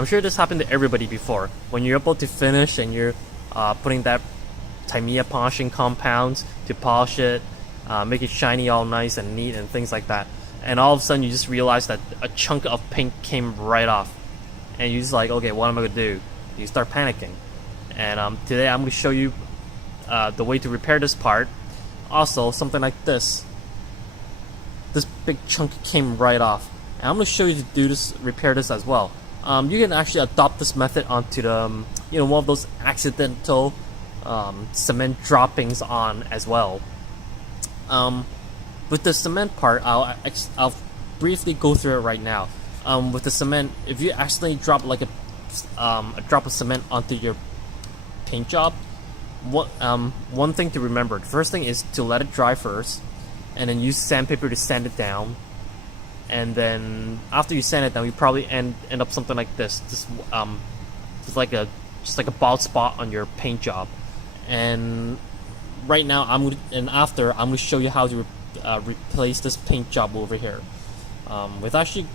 I'm sure this happened to everybody before. When you're about to finish and you're putting that Tamiya polishing compound to polish it, make it shiny all nice and neat and things like that. And all of a sudden you just realize that a chunk of paint came right off. And you're just like, okay, what am I going to do? You start panicking. And today I'm going to show you the way to repair this part. Also, something like this. This big chunk came right off. And I'm going to show you to do this, repair this as well. You can actually adopt this method onto the, one of those accidental cement droppings on as well. With the cement part, I'll briefly go through it right now. With the cement, if you accidentally drop like a drop of cement onto your paint job, one thing to remember: the first thing is to let it dry first, and then use sandpaper to sand it down. And then after you sand it down, you probably end up something like this, just like a bald spot on your paint job. And right now, after I'm gonna show you how to replace this paint job over here. It's actually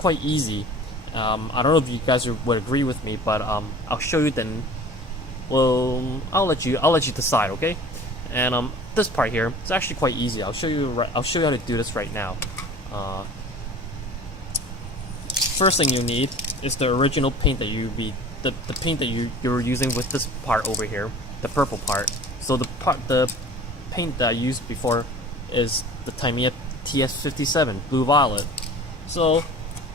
quite easy. I don't know if you guys would agree with me, but I'll show you then. Well, I'll let you decide, okay? And this part here, it's actually quite easy. I'll show you how to do this right now. First thing you need is the original paint that the paint that you were using with this part over here, the purple part. So the paint that I used before is the Tamiya TS57 Blue Violet. So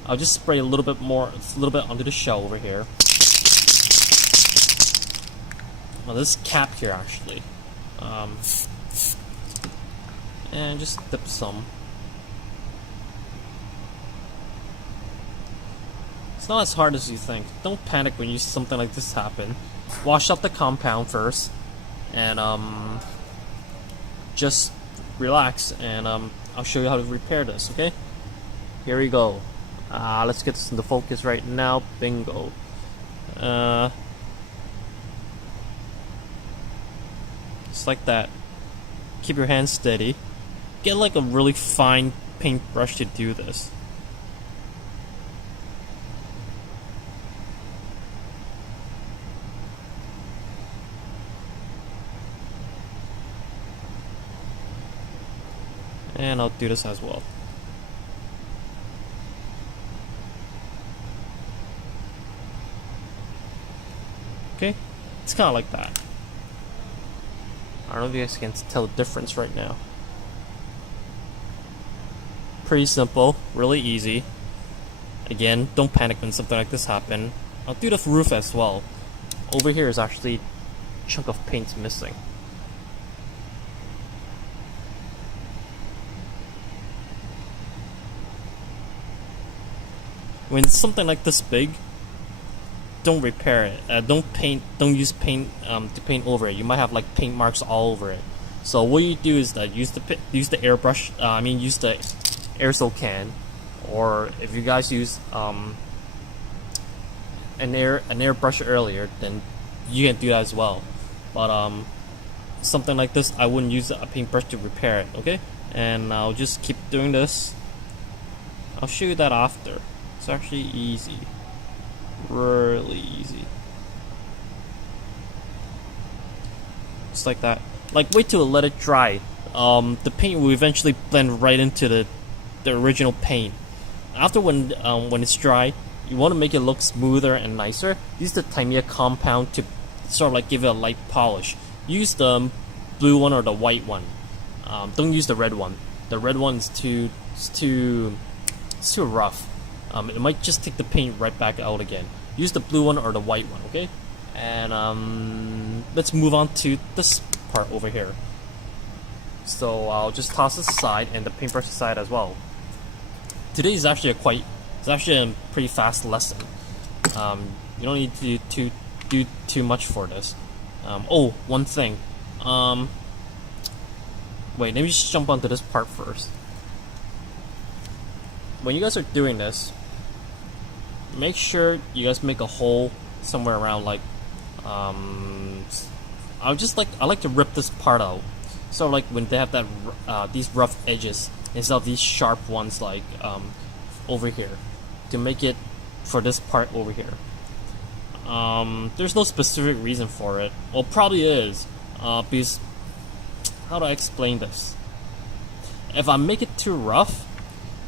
I'll just spray a little bit onto the shell over here. Well, this cap here actually, and just dip some. It's not as hard as you think. Don't panic when you see something like this happen. Wash out the compound first, and just relax, and I'll show you how to repair this, okay? Here we go. Let's get this into focus right now. Bingo. Just like that. Keep your hands steady. Get like a really fine paintbrush to do this. And I'll do this as well. Okay, it's kind of like that. I don't know if you guys can tell the difference right now. Pretty simple, really easy. Again, don't panic when something like this happens. I'll do the roof as well. Over here is actually a chunk of paint missing. When it's something like this big, don't repair it. Don't use paint to paint over it. You might have like paint marks all over it. So what you do is that use the airbrush. Use the aerosol can, or if you guys use an airbrush earlier, then you can do that as well. But something like this, I wouldn't use a paintbrush to repair it. Okay, and I'll just keep doing this. I'll show you that after. It's actually easy. Really easy. Just like that. Like, wait till let it dry. The paint will eventually blend right into the original paint. After when it's dry, you want to make it look smoother and nicer. Use the Tamiya compound to sort of like give it a light polish. Use the blue one or the white one. Don't use the red one. The red one is too rough. It might just take the paint right back out again. Use the blue one or the white one, okay? And let's move on to this part over here. So I'll just toss this aside and the paintbrush aside as well. Today is actually a pretty fast lesson. You don't need to do too much for this. Oh, one thing. Wait, let me just jump onto this part first. When you guys are doing this, make sure you guys make a hole somewhere around like I like to rip this part out, so like when they have that these rough edges instead of these sharp ones like over here, to make it for this part over here. There's no specific reason for it. Well, probably is, because how do I explain this? If I make it too rough,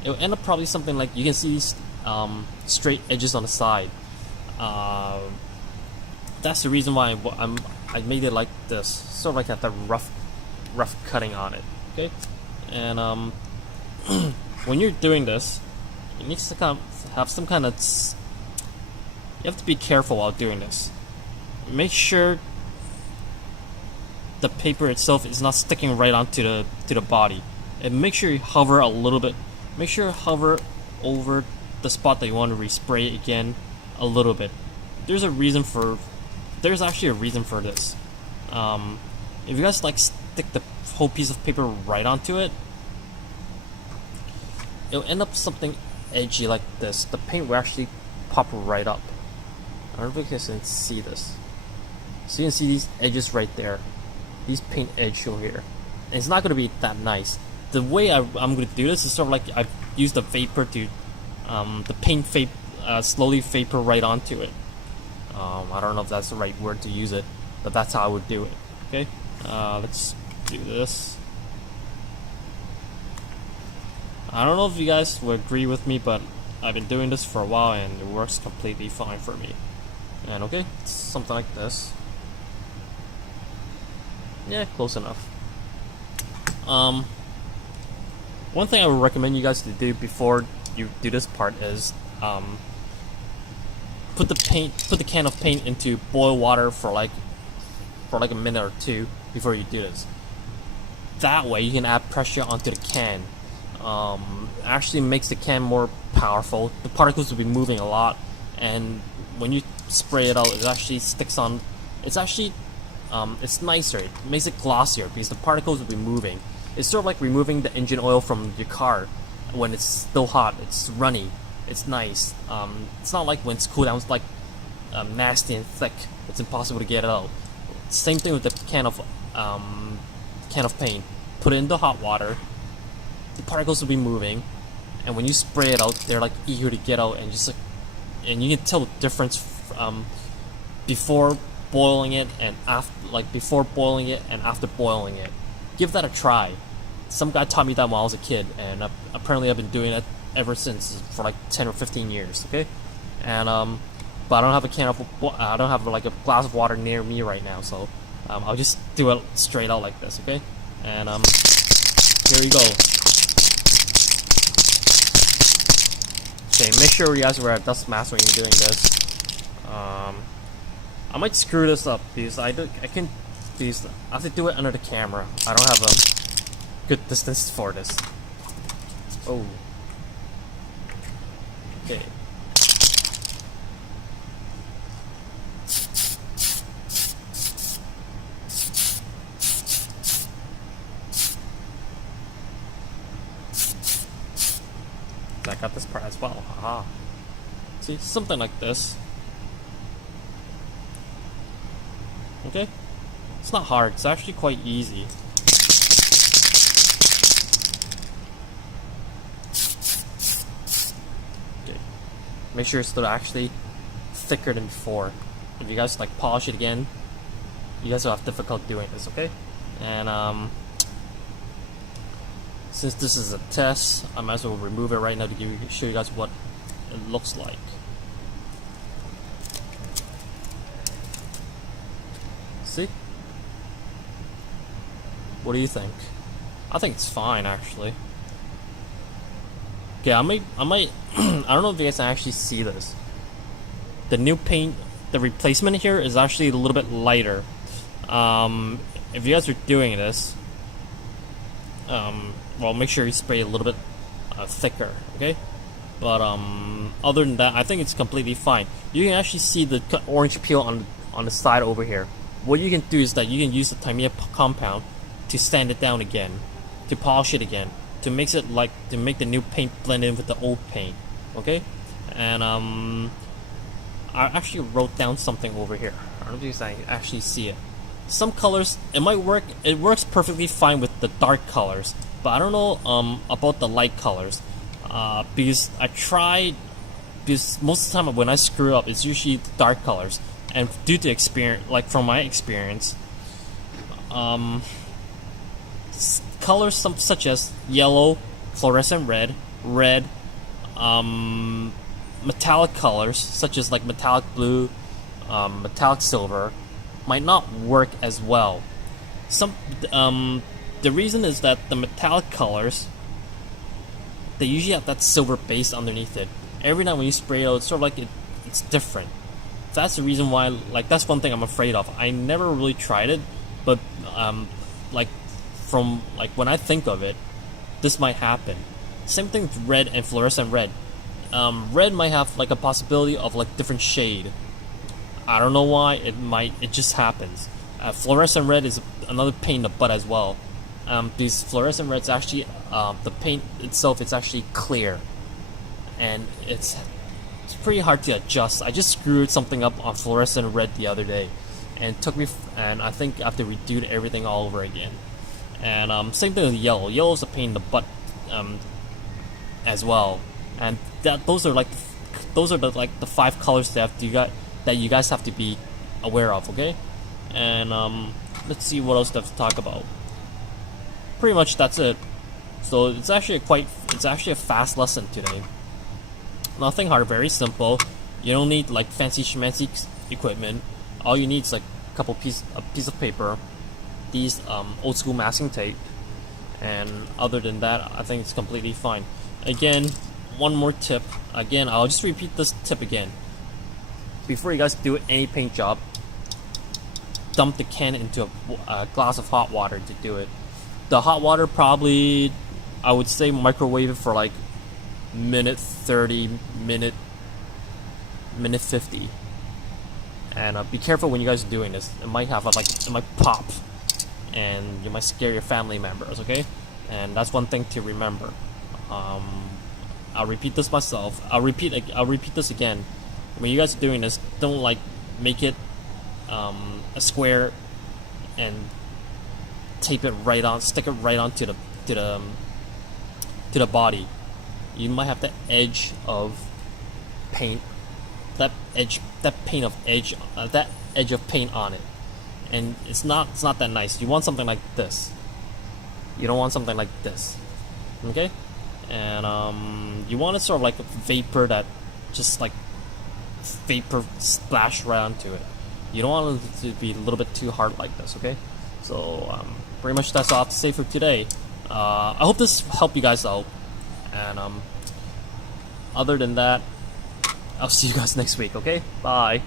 it'll end up probably something like you can see these straight edges on the side. That's the reason why I made it like this, sort of like that rough cutting on it. Okay, and when you're doing this, you need to kind of have some kind of. You have to be careful while doing this. Make sure the paper itself is not sticking right onto the body, and make sure you hover a little bit. Make sure you hover over the spot that you want to respray again a little bit. There's actually a reason for this. If you guys like stick the whole piece of paper right onto it, it'll end up something edgy like this. The paint will actually pop right up. I don't know if you guys can see this. So you can see these edges right there. These paint edges over here. And it's not going to be that nice. The way I'm going to do this is sort of like I've used the vapor to, the paint slowly vapor right onto it. I don't know if that's the right word to use it, but that's how I would do it. Okay, let's do this. I don't know if you guys will agree with me, but I've been doing this for a while and it works completely fine for me. And okay, something like this. Yeah, close enough. One thing I would recommend you guys to do before you do this part is put the can of paint into boil water for like a minute or two before you do this. That way you can add pressure onto the can. Actually makes the can more powerful. The particles will be moving a lot, and when you spray it out, it actually sticks on. It's actually it's nicer. It makes it glossier because the particles will be moving. It's sort of like removing the engine oil from your car when it's still hot. It's runny. It's nice. It's not like when it's cool down. It's like nasty and thick. It's impossible to get it out. Same thing with the can of paint. Put it into hot water. The particles will be moving, and when you spray it out, they're like eager to get out, and and you can tell the difference before boiling it and after, before boiling it and after boiling it. Give that a try. Some guy taught me that when I was a kid, and apparently I've been doing it ever since for like 10 or 15 years. Okay, and but I don't have I don't have like a glass of water near me right now, so I'll just do it straight out like this. Okay, and here we go. Okay, make sure you guys wear a dust mask when you're doing this. I might screw this up because I have to do it under the camera. I don't have a good distance for this. Oh. Okay. I got this part as well. Haha. See, something like this. Okay? It's not hard, it's actually quite easy. Okay. Make sure it's still actually thicker than before. If you guys like polish it again, you guys will have difficulty doing this, okay? And since this is a test, I might as well remove it right now to show you guys what it looks like. See? What do you think? I think it's fine, actually. Okay, I might I don't know if you guys can actually see this. The new paint, the replacement here is actually a little bit lighter. If you guys are doing this, well, make sure you spray a little bit thicker, okay? But other than that, I think it's completely fine. You can actually see the orange peel on the side over here. What you can do is that you can use the Tamiya compound to sand it down again, to polish it again, to make the new paint blend in with the old paint, okay? And I actually wrote down something over here. I don't know if you guys can actually see it. Some colors, it might work. It works perfectly fine with the dark colors, but I don't know about the light colors, because I tried because most of the time when I screw up, it's usually the dark colors, and due to experience, like from my experience, colors such as yellow, fluorescent red, red, metallic colors such as like metallic blue, metallic silver, might not work as well. The reason is that the metallic colors, they usually have that silver base underneath it. Every time when you spray it out, it's sort of like it's different. That's the reason why, like, that's one thing I'm afraid of. I never really tried it, but like from like when I think of it, this might happen. Same thing with red and fluorescent red. Red might have like a possibility of like different shade. I don't know why. It just happens. Fluorescent red is another pain in the butt as well. These fluorescent reds actually, the paint itself is actually clear, and it's pretty hard to adjust. I just screwed something up on fluorescent red the other day, and it took me, and I think I have to redo everything all over again. And same thing with yellow. Yellow is a pain in the butt, as well. And those are the 5 colors that you guys have to be aware of. Okay, and let's see what else to talk about. Pretty much that's it. So it's actually a fast lesson today. Nothing hard, very simple. You don't need like fancy schmancy equipment. All you need is like a piece of paper, these old school masking tape, and other than that, I think it's completely fine. Again, one more tip. Again, I'll just repeat this tip again. Before you guys do any paint job, dump the can into a glass of hot water to do it. The hot water probably, I would say, microwave it for like minute 30, minute 50, and be careful when you guys are doing this. It might have it might pop, and you might scare your family members. Okay, and that's one thing to remember. I'll repeat this myself. I'll repeat this again. When you guys are doing this, don't like make it a square and stick it right onto the body. You might have the edge of paint, that edge of paint on it, and it's not that nice. You want something like this. You don't want something like this. Okay, and you want it sort of like a vapor that just like vapor splash right onto it. You don't want it to be a little bit too hard like this. Okay, so pretty much that's all I have to say for today. I hope this helped you guys out, and other than that, I'll see you guys next week. Okay, bye.